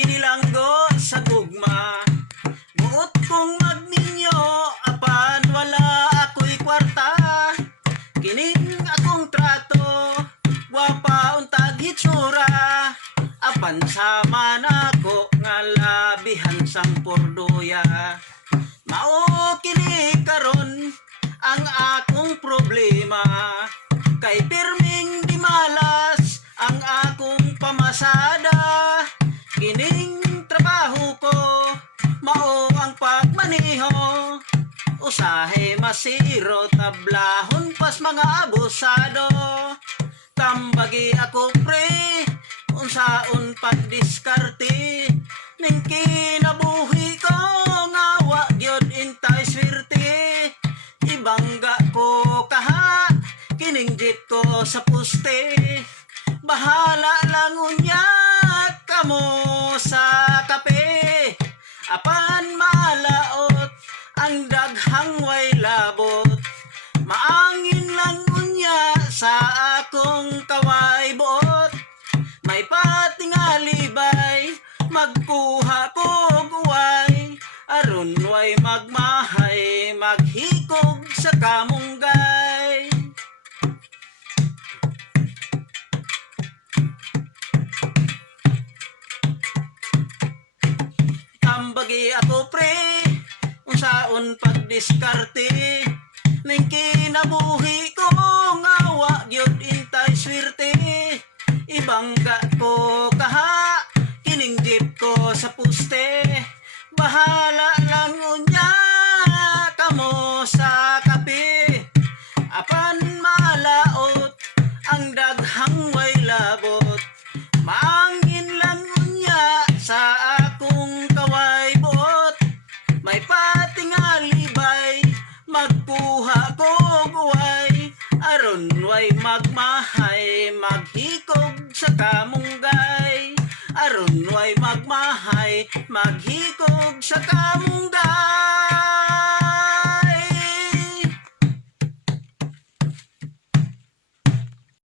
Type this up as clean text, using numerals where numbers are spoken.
binilanggo sa gugma. Buot kong magninyo, apan wala ako'y kwarta. Kining akong trato, wapa untag hitsura. Apan sama nako nga labihan sang pordoya. Mao kini karon ang akong problema. Kay pirming di malas ang akong pamasada. Kining trabaho ko mao ang pagmaniho. Usahe masiro tablahon pas mga abusado. Tambagi ako pre, unsaon pagdiskarte. Ning kinabuhi ko nga wa gyud intay swerte. Ibangga ko kaha, kining jeep ko sa puste. Bahala lang unya kamo sa kape. Apan malaot ang daghang way labot. Maangin lang unya sa akong kaway buot. May patingalibay, magkuha ko guway. Aron way magmahay, maghikog sa kamunggay. Tambagi ako pre, unsaon pagdiskarte. Ning kinabuhi ko nga wa gyud intay swerte. Ibangga ko kaha, kining jeep ko sa puste. Bahala lang unya kamo sa kape. Apan malaot ang daghang way labot. Maangin lang unya sa akong kaway buot. May patingalibay, magkuha ko guway. Aron way magmahay, maghikog sa kamunggay. Aron way magmahay, maghikog sa kamunggay.